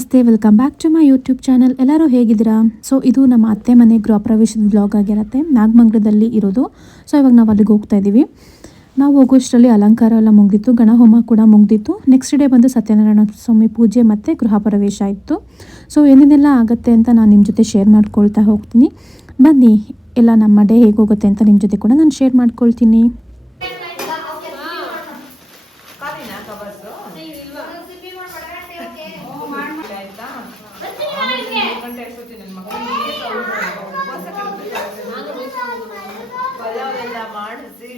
ನಮಸ್ತೆ welcome back to my YouTube channel ಎಲ್ಲರೂ ಹೇಗಿದ್ದೀರಾ? ಸೊ ಇದು ನಮ್ಮ ಅತ್ತೆ ಮನೆ ಗೃಹ ಪ್ರವೇಶದ ಬ್ಲಾಗ್ ಆಗಿರುತ್ತೆ. ನಾಗಮಂಗ್ಲದಲ್ಲಿ ಇರೋದು. ಸೊ ಇವಾಗ ನಾವು ಅಲ್ಲಿಗೆ ಹೋಗ್ತಾ ಇದ್ದೀವಿ ನಾವು ಹೋಗೋಷ್ಟರಲ್ಲಿ ಅಲಂಕಾರ ಎಲ್ಲ ಮುಗಿದಿತ್ತು. ಗಣ ಹೋಮ ಕೂಡ ಮುಗಿದಿತ್ತು. ನೆಕ್ಸ್ಟ್ ಡೇ ಬಂದು ಸತ್ಯನಾರಾಯಣ ಸ್ವಾಮಿ ಪೂಜೆ ಮತ್ತು ಗೃಹ ಪ್ರವೇಶ ಇತ್ತು ಸೊ ಏನೇನೆಲ್ಲ ಆಗುತ್ತೆ ಅಂತ ನಾನು ನಿಮ್ಮ ಜೊತೆ ಶೇರ್ ಮಾಡ್ಕೊಳ್ತಾ ಹೋಗ್ತೀನಿ. ಬನ್ನಿ, ಎಲ್ಲ ನಮ್ಮ ಡೇ ಹೇಗೆ ಹೋಗುತ್ತೆ ಅಂತ ನಿಮ್ಮ ಜೊತೆ ಕೂಡ ನಾನು ಶೇರ್ ಮಾಡ್ಕೊಳ್ತೀನಿ. ಪಲಾವೆಲ್ಲ ಮಾಡಿಸಿ.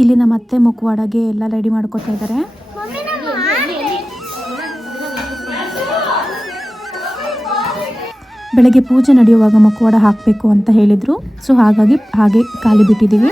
ಇಲ್ಲಿ ನಮ್ಮ ಅತ್ತೆ ಮುಖವಾಡಗೆ ಎಲ್ಲ ರೆಡಿ ಮಾಡ್ಕೊತಾ ಇದ್ದಾರೆ. ಬೆಳಗ್ಗೆ ಪೂಜೆ ನಡೆಯುವಾಗ ಮುಖವಾಡ ಹಾಕಬೇಕು ಅಂತ ಹೇಳಿದರು. ಸೊ ಹಾಗಾಗಿ ಹಾಗೆ ಖಾಲಿ ಬಿಟ್ಟಿದ್ದೀವಿ.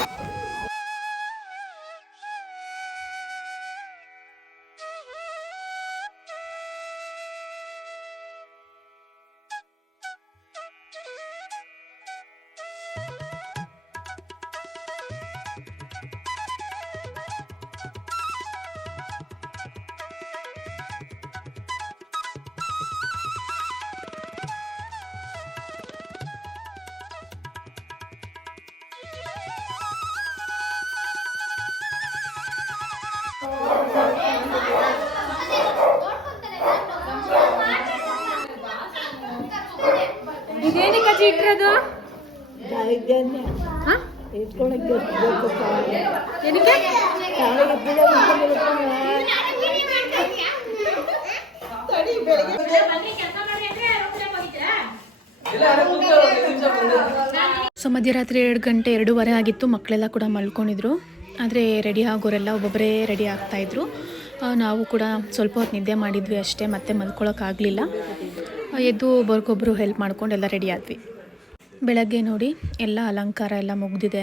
ಇಟ್ಟಿರೋದು? ಏನಕ್ಕೆ? ಸೊ ಮಧ್ಯರಾತ್ರಿ ಎರಡು ಗಂಟೆ ಎರಡೂವರೆ ಆಗಿತ್ತು ಮಕ್ಕಳೆಲ್ಲ ಕೂಡ ಮಲ್ಕೊಂಡಿದ್ರು. ಆದರೆ ರೆಡಿ ಆಗೋರೆಲ್ಲ ಒಬ್ಬೊಬ್ಬರೇ ರೆಡಿ ಆಗ್ತಾಯಿದ್ರು ನಾವು ಕೂಡ ಸ್ವಲ್ಪ ಹೊತ್ತು ನಿದ್ದೆ ಮಾಡಿದ್ವಿ ಅಷ್ಟೇ ಮತ್ತೆ ಮಲ್ಕೊಳ್ಳೋಕ್ಕಾಗಲಿಲ್ಲ ಎದ್ದು ಒಬ್ಬರಿಗೊಬ್ಬರು ಹೆಲ್ಪ್ ಮಾಡ್ಕೊಂಡು ಎಲ್ಲ ರೆಡಿ ಆದ್ವಿ. ಬೆಳಗ್ಗೆ ನೋಡಿ ಎಲ್ಲ ಅಲಂಕಾರ ಎಲ್ಲ ಮುಗ್ದಿದೆ.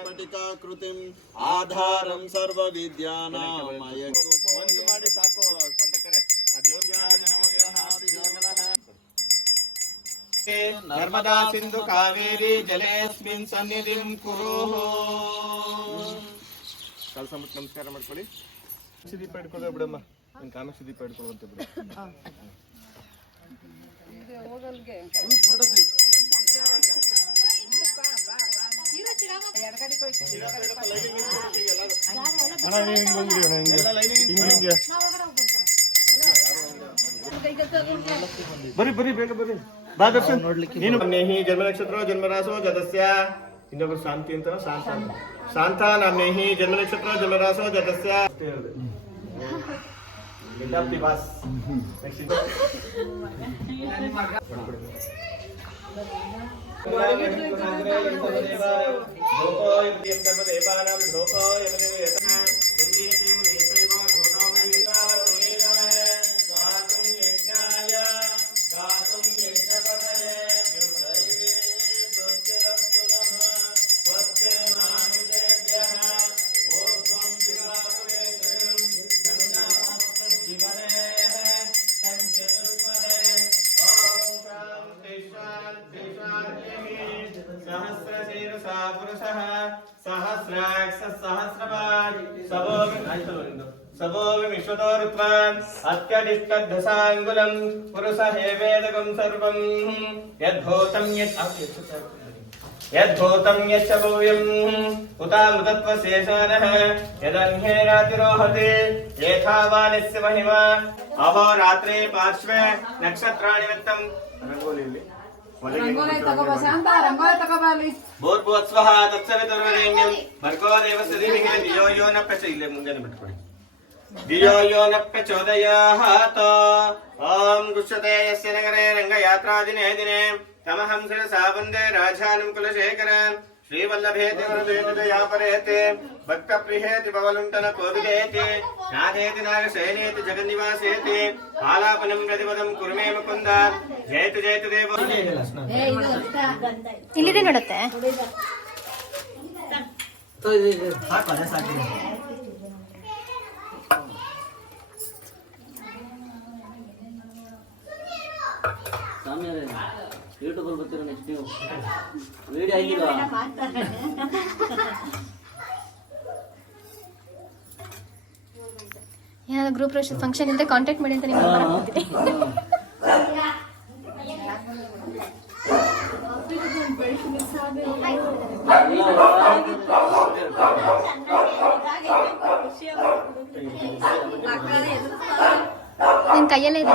ಸ್ಫಟಿಕಾಕೃತಿಂ ಆಧಾರಂ ಸರ್ವ ಸರ್ವವಿದ್ಯಾನಾಮಯ. ಒಂದು ಮಾಡಿ ಸಾಕು ಸಂತಕರೆ. ನರ್ಮದಾ ಸಿಂಧು ಕಾವೇರಿ ಜಲೇಸ್ಮಿನ್ ಸನ್ನಿಧಿಂ ಕುರು ಕೆಲಸ ಮುಟ್ಟು ನಮಸ್ಕಾರ ಮಾಡ್ಕೊಳ್ಳಿ. ದೀಪ ಇಟ್ಕೊಳ್ಳೋ ಬಿಡಮ್ಮ. ನೀನು ಕಾಮಾಕ್ಷಿ ದೀಪ ಇಟ್ಕೊಳ್ಳುವಂತೆ ಬಿಡು. ಹೋಗಲ್ಗೆ. ಫೋಟೋ ಬರಿ ಬರಿ ಬೇಗ ಬರಿ ಬಾ ದರ್ಶನ್. ನೀನು ನೇಹಿ ಜನ್ಮ ನಕ್ಷತ್ರ ಜನ್ಮ ರಾಸೋ ಜತಸ್ಯ ಇನ್ನೊಬ್ರು ಶಾಂತಿ ಅಂತ ಶಾಂತ. ಶಾಂತ ನಾಮ್ನೇಹಿ ಜನ್ಮ ನಕ್ಷತ್ರ ಜನ್ಮ ರಾಸೋ ಜತಸ್ಯ. ಬಾಸ್. Next ಇದು. ಲೋಕೋ ಯಮದೇವ सबोमि विश्वतोरुत्वान् अत्यधिष्ठद्धसाङ्गुलम् पुरुषहेवेदकं सर्वम् यद्भूतं यत् यद्भूतं यच्च भव्यम् उतामृतत्वशेषानः यदह्नेरातिरोहति येथावानस्य महिमा अहोरात्रे पार्श्वे नक्षत्राणि व्यक्तम् ರಂಗೋಲಿಯಲ್ಲಿ ರಂಗೋಲಿ ತಗೋಬ ಶಾಂತ ರಂಗೋಲಿ ತಗೋಬಲ್ಲಿ ಭೂರ್ಭುವತ್ಸ್ವಃ ತತ್ಸವಿತುರ್ವರೆಣ್ಯಂ ಭರ್ಗೋ ದೇವಸ್ಯ ಧೀಮಹಿ ಧಿಯೋ ಯೋ ನ ಪ್ರಚ ಇಲ್ಲೇ ಮುಂಜಾನೆ ಬಿಟ್ಕೊಡಿ ಧಿಯೋ ಯೋ ನ ಪ್ರಚೋದಯಾತ್ ಓಂ ಗುಷ್ಯತೆ ಯಸ್ಯ ನಗರೆ ರಂಗಯಾತ್ರಾದಿನೇ ದಿನೇ ತಮಹಂ ಶಿರಸಾ ವಂದೇ ರಾಜಾನಂ ಕುಲಶೇಖರ ಶ್ರೀವಲ್ಲಭೇತಿ ವರದೇತಿ ಯಾಪರೇತಿ ಭಕ್ತ ಪ್ರಿಯೇತಿ ಭವಲುಂಟನ ಕೋವಿದೇತಿ ನಾದೇತಿ ನಾಗಶಯನೇತಿ ಜಗನ್ನಿವಾಸೇತಿ ಆಲಾಪನಂ ಪ್ರತಿಪದಂ ಕುರುಮೇ ಮುಕುಂದ ಜಯತು ಜಯತು ದೇವ ಇಲ್ಲಿದೆ ನೋಡುತ್ತೆ ಸಾಮ್ಯಾರೆ ಯೂಟ್ಯೂಬಲ್ಲಿ ಬರ್ತೀರ ನೆಕ್ಸ್ಟ್ ನೀವು? ವಿಡಿಯೋ ಆಗಿರೋ ಏನಾದ್ರು ಗ್ರೂಪ್ ಫಂಕ್ಷನ್ ಇದ್ದರೆ ಕಾಂಟ್ಯಾಕ್ಟ್ ಮಾಡಿ ಅಂತ ನಿಮ್ಗೆ ನಂಬರ್ ಹಾಕ್ತೀನಿ ನಿನ್ನ ಕೈಯಲ್ಲೇ ಇದೆ.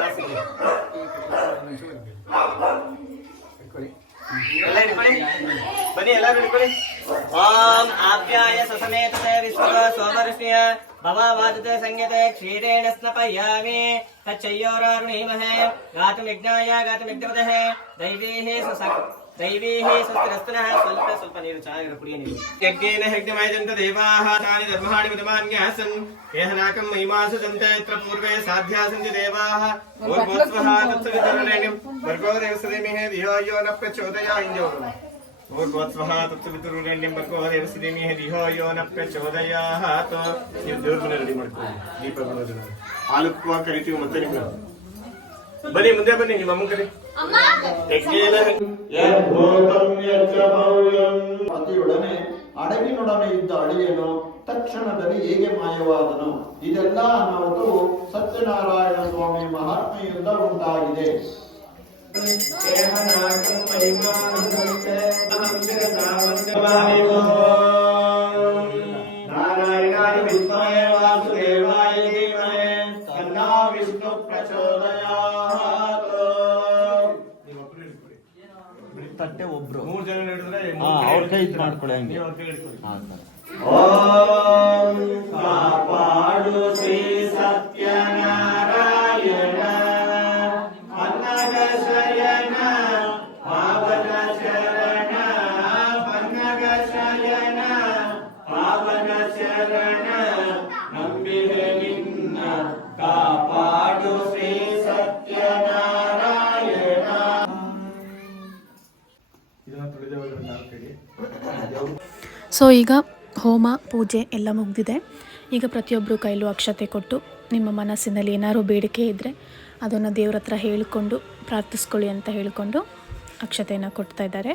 भवावादते संयते क्षीरेण स्नपयामि तच्छय्योरारुणीमहे गातुमिज्ञाय गातुमिज्ञपतः दैवेः सुसक् ಸೋಮರಶ್ಮಿಯ ಭವಾವಾದತೆ ಸಂಗೀತೆ ಕ್ಷೀರೇಣ ಸ್ನಪಯಾಮಿ ತಚ್ಚಯ್ಯೋರಾರುಣೀಮಹೇ ಗಾತುಂ ಯಜ್ಞಾಯ ಗಾತುಂ ಯಜ್ಞಪತಃ ದೈವೀಃ ಸುಸಕ್ ದೈವೀಃ ಸ್ವಸ್ತಿರಸ್ತುನಃ ಸ್ವಲ್ಪ ಸ್ವಲ್ಪ ನೀರು ಚೆನ್ನಾಗಿರೋ ಕುಡಿಯ ನೀರು ಯಜ್ಞೇನ ಯಜ್ಞಮಯಜಂತ ದೇವಾಃ ತಾನಿ ಧರ್ಮಾಣಿ ವಿಧಮಾನ್ಯಾಸನ್ ಏಹನಾಕಂ ಮಹಿಮಾಸು ದಂತೆ ಯತ್ರ ಪೂರ್ವೇ ಸಾಧ್ಯ ಸಂತಿ ದೇವಾಃ ಭೂರ್ಭುವಸ್ವಃ ತತ್ಸವಿತುರ್ವರೆಣ್ಯಂ ಭರ್ಗೋ ದೇವಸದೇಮಿಹೇ ಧಿಯೋ ಯೋ ನ ಪ್ರಚೋದಯಾ ಇಂಜೋರು ಭೂರ್ಭುವಸ್ವಃ ತತ್ಸವಿತುರ್ವರೆಣ್ಯಂ ಭರ್ಗೋ ದೇವಸದೇಮಿಹೇ ಧಿಯೋ ಯೋ ನ ಪ್ರಚೋದಯಾತ್ ನೀವು ದೇವ್ರ ಮನೆ ರೆಡಿ ಮಾಡ್ಕೊಳ್ಳಿ ದೀಪ ಬರೋದನ್ನ ಹಾಲುಕ್ಕುವ ಕರಿತೀವಿ ಮತ್ತೆ ನಿಮ್ಗೆ ಬನ್ನಿ ಮುಂದೆ ಬನ್ನಿ ನಿಮ್ಮ ಅಮ್ಮ? ಕಡೆ ಪತಿಯೊಡನೆ ಅಡವಿನೊಡನೆ ಇದ್ದ ಅಳಿಯನು ತಕ್ಷಣದಲ್ಲಿ ಹೇಗೆ ಮಾಯವಾದನು? ಇದೆಲ್ಲ ಅನ್ನೋದು ಸತ್ಯನಾರಾಯಣ ಸ್ವಾಮಿ ಮಹಾತ್ಮೆಯಿಂದ ಉಂಟಾಗಿದೆ. ನಾರಾಯಣಾಯ ಇದ್ ಮಾಡ್ಕೊಳ್ಳಿ ಹಂಗೆ. ಹಾ, ಸರ್. ಸೊ ಈಗ ಹೋಮ, ಪೂಜೆ ಎಲ್ಲ ಮುಗಿದಿದೆ. ಈಗ ಪ್ರತಿಯೊಬ್ಬರು ಕೈಲೂ ಅಕ್ಷತೆ ಕೊಟ್ಟು ನಿಮ್ಮ ಮನಸ್ಸಿನಲ್ಲಿ ಏನಾದರೂ ಬೇಡಿಕೆ ಇದ್ದರೆ ಅದನ್ನು ದೇವ್ರ ಹತ್ರ ಹೇಳಿಕೊಂಡು ಪ್ರಾರ್ಥಿಸ್ಕೊಳ್ಳಿ ಅಂತ ಹೇಳಿಕೊಂಡು ಅಕ್ಷತೆಯನ್ನು ಕೊಡ್ತಾ ಇದ್ದಾರೆ.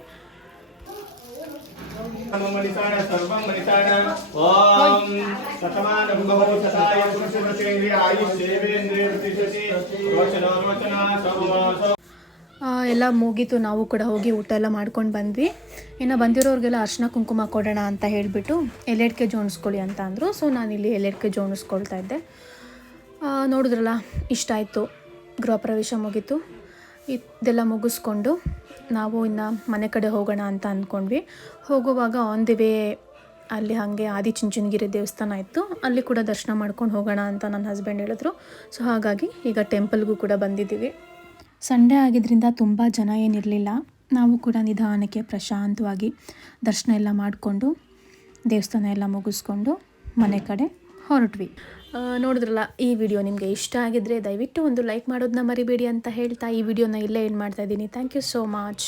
ಎಲ್ಲ ಮುಗೀತು. ನಾವು ಕೂಡ ಹೋಗಿ ಊಟ ಎಲ್ಲ ಮಾಡ್ಕೊಂಡು ಬಂದ್ವಿ. ಇನ್ನು ಬಂದಿರೋರಿಗೆಲ್ಲ ಅರ್ಶಿನ ಕುಂಕುಮ ಕೊಡೋಣ ಅಂತ ಹೇಳಿಬಿಟ್ಟು ಎಲೆಡ್ಕೆ ಜೋಣಿಸ್ಕೊಳ್ಳಿ ಅಂತ ಅಂದರು. ಸೊ ನಾನಿಲ್ಲಿ ಎಲೆಡ್ಕೆ ಜೋಣಿಸ್ಕೊಳ್ತಾ ಇದ್ದೆ. ನೋಡಿದ್ರಲ್ಲ, ಇಷ್ಟ ಆಯಿತು. ಗೃಹ ಪ್ರವೇಶ ಮುಗೀತು. ಇದೆಲ್ಲ ಮುಗಿಸ್ಕೊಂಡು ನಾವು ಇನ್ನು ಮನೆ ಕಡೆ ಹೋಗೋಣ ಅಂತ ಅಂದ್ಕೊಂಡ್ವಿ ಹೋಗುವಾಗ ಆನ್ ದಿ ವೇ ಅಲ್ಲಿ ಹಾಗೆ ಆದಿ ಚುಂಚನಗಿರಿ ದೇವಸ್ಥಾನ ಇತ್ತು. ಅಲ್ಲಿ ಕೂಡ ದರ್ಶನ ಮಾಡ್ಕೊಂಡು ಹೋಗೋಣ ಅಂತ ನನ್ನ ಹಸ್ಬೆಂಡ್ ಹೇಳಿದ್ರು. ಸೊ ಹಾಗಾಗಿ ಈಗ ಟೆಂಪಲ್ಗೂ ಕೂಡ ಬಂದಿದ್ದೀವಿ. ಸಂಡೇ ಆಗಿದ್ದರಿಂದ ತುಂಬ ಜನ ಏನಿರಲಿಲ್ಲ. ನಾವು ಕೂಡ ನಿಧಾನಕ್ಕೆ ಪ್ರಶಾಂತವಾಗಿ ದರ್ಶನ ಎಲ್ಲ ಮಾಡಿಕೊಂಡು, ದೇವಸ್ಥಾನ ಎಲ್ಲ ಮುಗಿಸ್ಕೊಂಡು ಮನೆ ಕಡೆ ಹೊರಟ್ವಿ. ನೋಡಿದ್ರಲ್ಲ, ಈ ವಿಡಿಯೋ ನಿಮಗೆ ಇಷ್ಟ ಆಗಿದ್ರೆ ದಯವಿಟ್ಟು ಒಂದು ಲೈಕ್ ಮಾಡೋದನ್ನ ಮರಿಬೇಡಿ ಅಂತ ಹೇಳ್ತಾ ಈ ವಿಡಿಯೋನ ಇಲ್ಲೇ ಏನು ಮಾಡ್ತಾ ಇದ್ದೀನಿ. Thank you so much